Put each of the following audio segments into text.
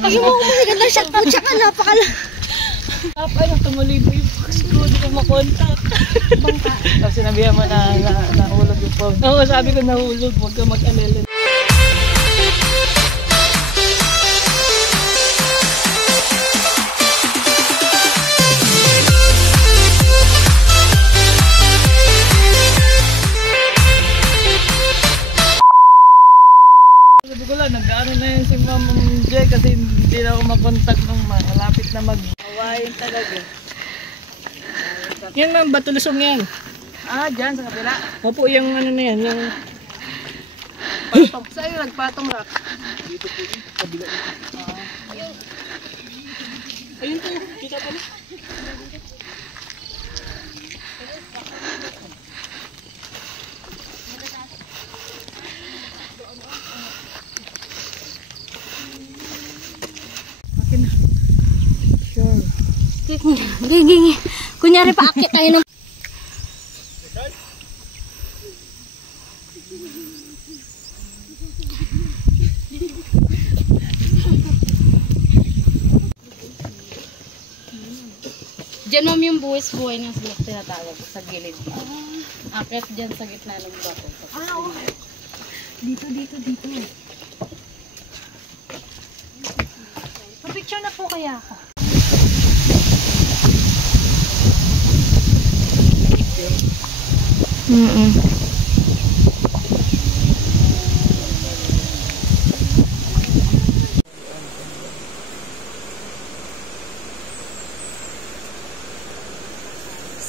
Ay mo, maganda siya po. Tsaka napakala. Ay, tumuloy mo yung box ko. Hindi ko makontak. Bangka. Tapos sinabihan mo na nahulog yung phone. Oo, sabi ko nahulog. Huwag ka mag-alala. Sabi ko lang, nag-ano na yun si Ma'am Jay kasi hindi na ako makontak nung malapit na mag-awayin talaga. Yan ma'am, batulusong yan. Ah, dyan sa kabila? Opo, yung ano na yan, yung... Patong. Sa'yo, nagpatong rock. Dito po yung kabila. Ayun po, kita pala. Sure. Gingi. Kunyari pa akit tayo ng... Diyan ma'am yung buwis-buhay ng tinatawag sa gilid. Akit dyan sa gitna ng bato. Okay. Dito. Pa-picture na po kaya ako.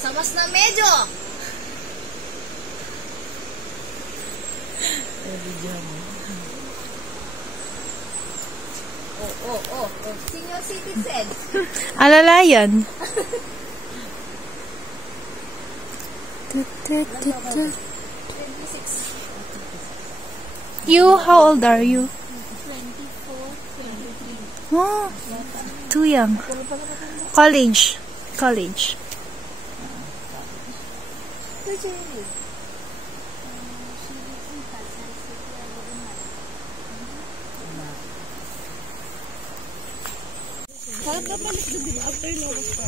Samas na medyo! Oh. Senior citizen. Alalayan. You, how old are you? 24, 23. Oh, too young. College. Harap na palit doon after lobos pa.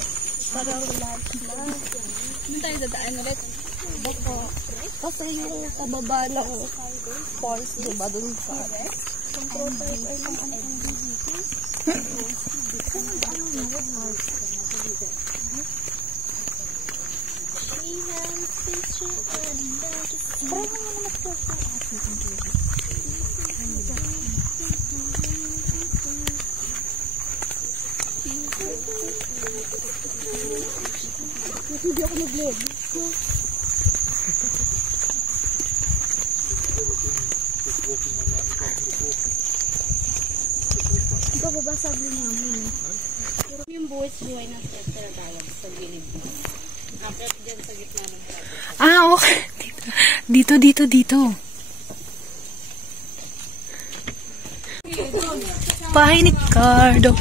Parang lahat na. Hindi tayo dadaan ulit. Bako. Kasi yung kababa ng falls, diba dun sa... Control type ay lang ano yung DVC. Parang naman naman po sa ating. Hindi ako nag-vlog. Ito babasag din namin. Yung buwis-buhay ng tinatawag sa gilid mo. Akit dyan sa gitna ng bato. Ah, okay. Dito. Bahay ni Cardo.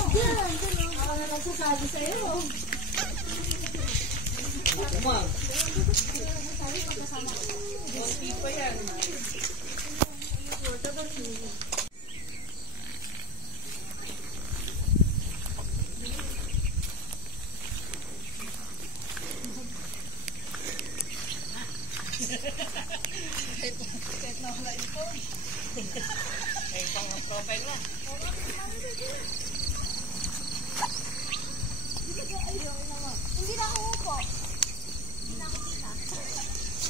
Hindi na ako upo. Hindi na ako kita.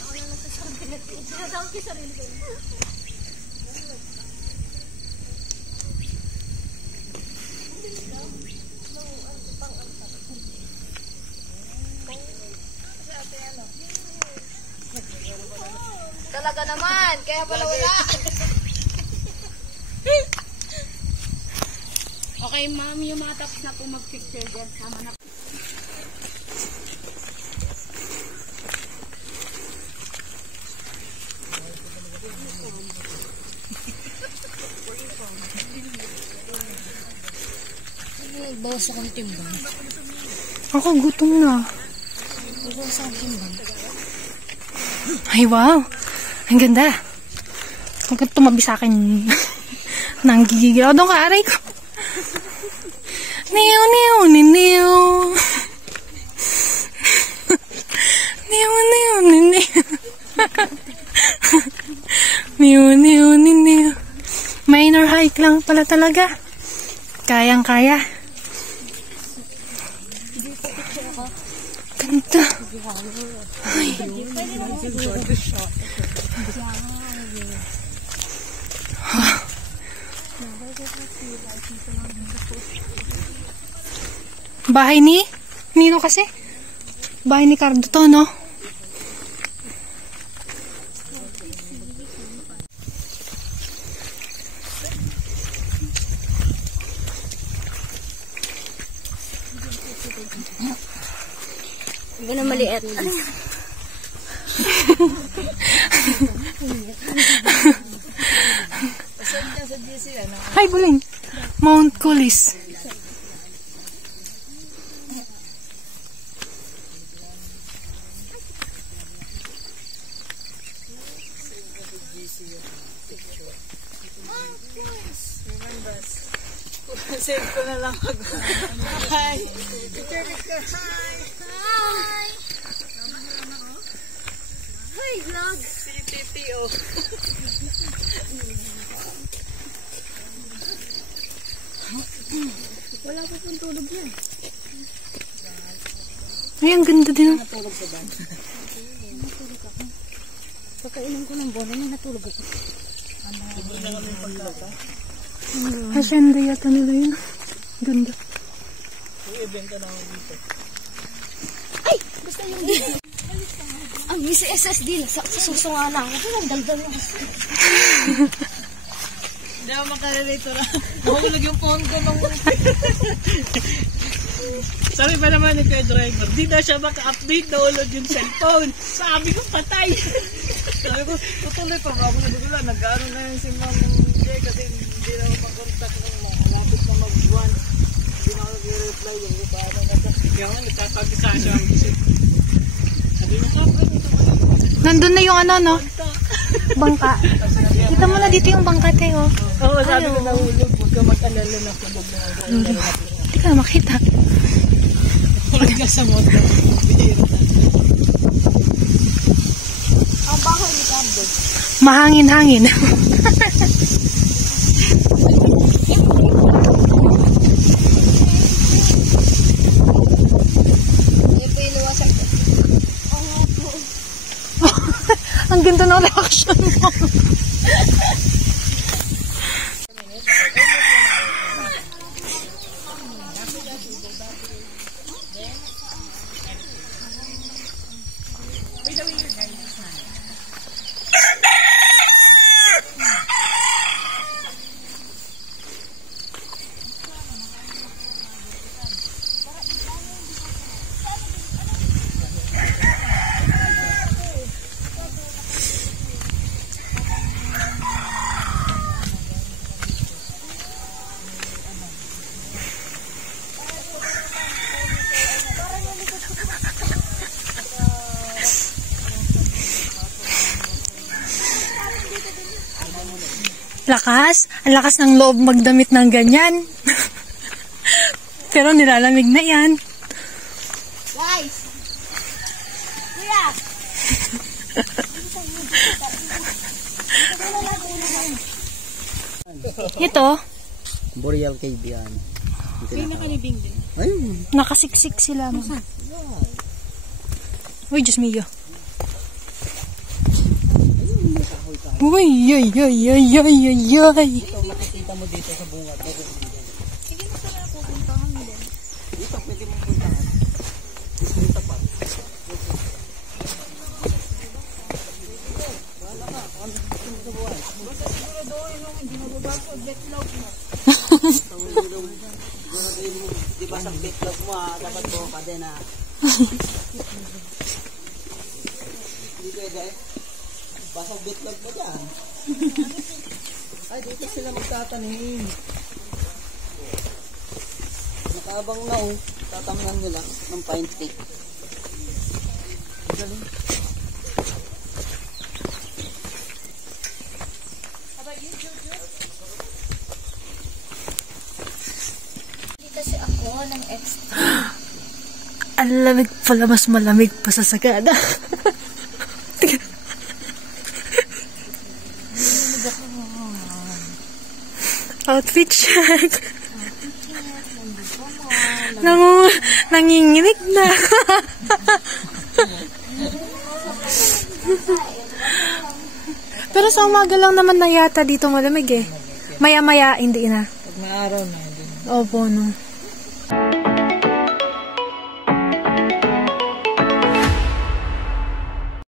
Ako na nagsasabi. Sinasawag ko sarili ko. Talaga naman. Kaya pala wala. Okay, ma'am. Yung mga tapos na po mag-picture dyan. Sama na. Nagbawas akong timbang. Ako, gutom na. Nagbawas akong timbang. Ay, wow. Ang ganda. Huwag ka tumabi sa akin. Nanggigigil ako doon ka, aray ko. Niyo, niyo, niyo. Niyo, niyo, niyo. Niyo, niyo, niyo. Minor hike lang pala talaga. Kayang-kaya. Ganda. Ay. Bahay ni? Nino kasi? Bahay ni Cardo to, no? Ganun maliit. Hi, Buling. Mount Coolys. Save ko na lang ako. Hi! Hi, vlog! CTTO. Wala pa pong tulog yan. Ay, ang ganda din. Natulog sa van. Pagkainom ko ng bono, may natulog ako. Hindi na kami pagkata. Hacienda yata nila yun. Ganda. May event na ako dito. Ay! Basta yung video. Ang si SSD na susunga na ako. Ang daldal na. Hindi ako makarelate na. Mahulog yung phone ko nung... Sabi pa naman ni Kuya Driver, di na siya maka-update, nahulog yung cellphone. Sabi ko, patay. Sabi ko, tutuloy pa ba ako nabigula? Nag-aaral na yung si Ma'am Jay kasi hindi na ako makontak nung malapit na mag-1. Hindi na ako nag-reply yung paano na ito. Kaya nga, nagtatagisa siya ang isip. Sabi mo, Nandun na yung ano, no? Bangka. Kita mo na dito yung bangka, te, oh. Oo, sabi ko nahulog. Huwag ka mag-alala na hulog na ako. Hindi ka makita. Hulog ka sa motor. Ang bahay ni Cardo. Mahangin-hangin. Ito yung luwasan ko. Ang ganda ng reaction mo. Lakas. Ang lakas ng loob magdamit ng ganyan. Pero nilalamig na yan. Guys! Kuya! Ito, Boreal Cave yan. May nakalibing din. Ayun. nakasiksik sila. Uy, Diyos mio. Uy, ay, ay, ay, ay, ay, ay. Ito, makikita mo dito sa bungad. Sige mo sila pupuntahan din. Dito, pwede mong puntahan. Dito pa. Di ba sa bitlog mo dapat po ka din Hindi pwede. Basang bitlog mo dyan. Ay, dito sila magtatanim. Nakabang na tatamnan nila ng pine stick. Galing. ako ng extra. Ang lamig pala, mas malamig pa sa Sagada. Outfit check. Nanginginig na. Pero sa umaga lang naman na yata dito malamig eh. Maya-maya, hindi na. Pag may araw na, hindi na. Opo, no.